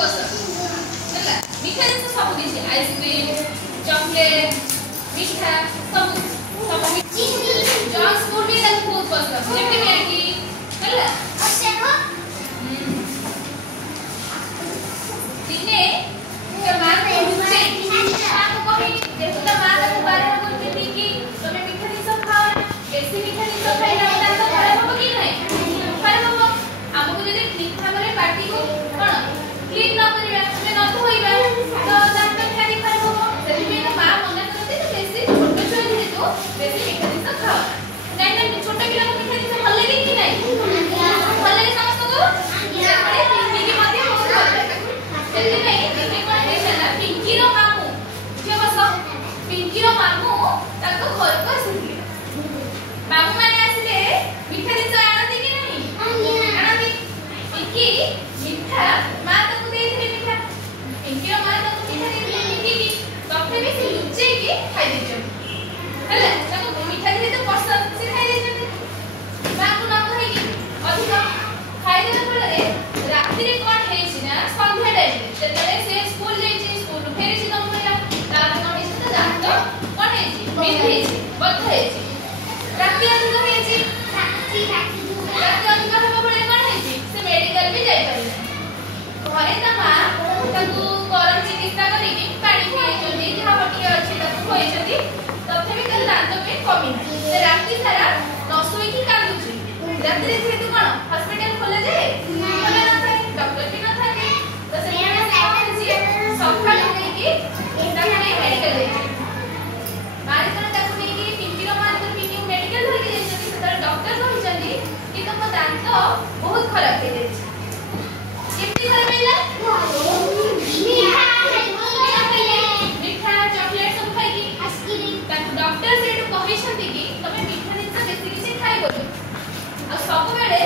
पसंद है मीठा जिन सब किसी आइसक्रीम चॉकलेट मीठा सब सब जंक फूड भी बहुत पसंद जेते मैगी है अच्छा दिने के मां पूछे आपको कही देखो तो मां को बारे में बोलती थी कि तुम्हें मीठा नहीं सब खाओ बेसी मीठा नहीं सब खाइला तो खराब हो कि नहीं खराब हो हमको जदी ठीक भाबरे पार्टी को कोन क्लीन न करिबा हमें न धोइबा तो दांत खाली खराब हो सेति में मां मना करते तो बेसी छोट छोट जेतो बेसी मीठा नहीं सब खाओ नहीं नहीं छोट पिला को मीठा नहीं सब भल लगे कि नहीं भल लगे समस्त को ये बड़े पिंकी की मध्य बहुत भल लगे सेति नहीं पिंकी को हेला पिंकी रो मामू जे बस पिंकी रो मामू ताको घर को आसिले मामू माने आसिले मीठा दिन आनंदी कि नहीं आनंदी पिंकी मीठा मां ताको देइथिले मीठा पिंकी रो मां ताको मीठा देइथिले पिंकी की तबे भी से लुचे की खाइ देछ हला ताको मीठा दे तो पसंद से खाइ देछ मां को न कहि की अधिक खाइ देला फलरे रात्रि रे कोन हेछि ना संध्या टाइम तेतरे से स्कूल जेछि स्कूल फेरिछि तम पहिला तार कोन हेछि तो दांत कोन हेछि मीठ हेछि बद हेछि रात्रि अधिक हेछि रात्रि अधिक हेबा पड़े कोन हेछि से मेडिकल भी जाई पारि घरे ता मां ताकू गरम चिकित्सा करी कि पानी पिए जल्दी जहा बटिया अछि ताकू खोइ छथि तबे भी कल दांत में कमी नाही से रात्रि सारा न सोई की कांदुछि रात्रि से तू कोन हॉस्पिटल खोले जे खोले न थाए डॉक्टर भी न थाए तो से कहै सकाळ नै कि ताकू मेडिकल जाई मारे कोन ताकू नै कि पिंकी रो मां तो पिंकी मेडिकल धरि के जाई छथि तो डॉक्टर कहि छथि कि तुम दांत बहुत खराब हे जाई केमती खराब हैला मीठा चॉकलेट सब खाई की आइसक्रीम ताकू डॉक्टर से कहि छथि कि तमे मीठा जिंस बेसी किछि खाइ बोली आ सब बेले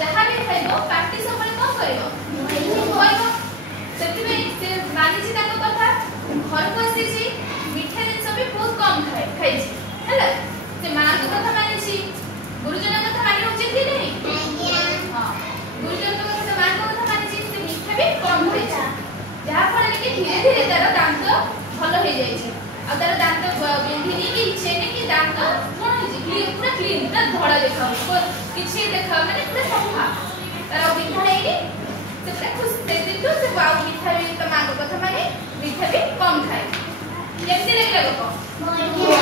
जहां भी खाइबो पार्टी सब बेले कोन करिवो कहइबो सेति में से मानि छी ताको कथा घर को आसी छी मीठा जिंस भी बहुत कम खाइ छी हला से मां के कथा मानि छी गुरुजन के कथा मानि उचित कि नहीं हां गुरुजन के कथा मां के कथा मानि छी से मीठा भी कम खाइ छी जहां फल कि धीरे धीरे तार दांत भलो हो जाई छी आ तार दांत बिंधिनी कि छेने कि दांत कोन हो छी पूरा क्लीन पूरा धड़ा देखा को किछि देखा माने पूरा सफा तार बिंधा नै से पूरा खुश से तो से बाऊ मीठा भी तो मां को कथा माने मीठा भी कम खाए केमती लागला को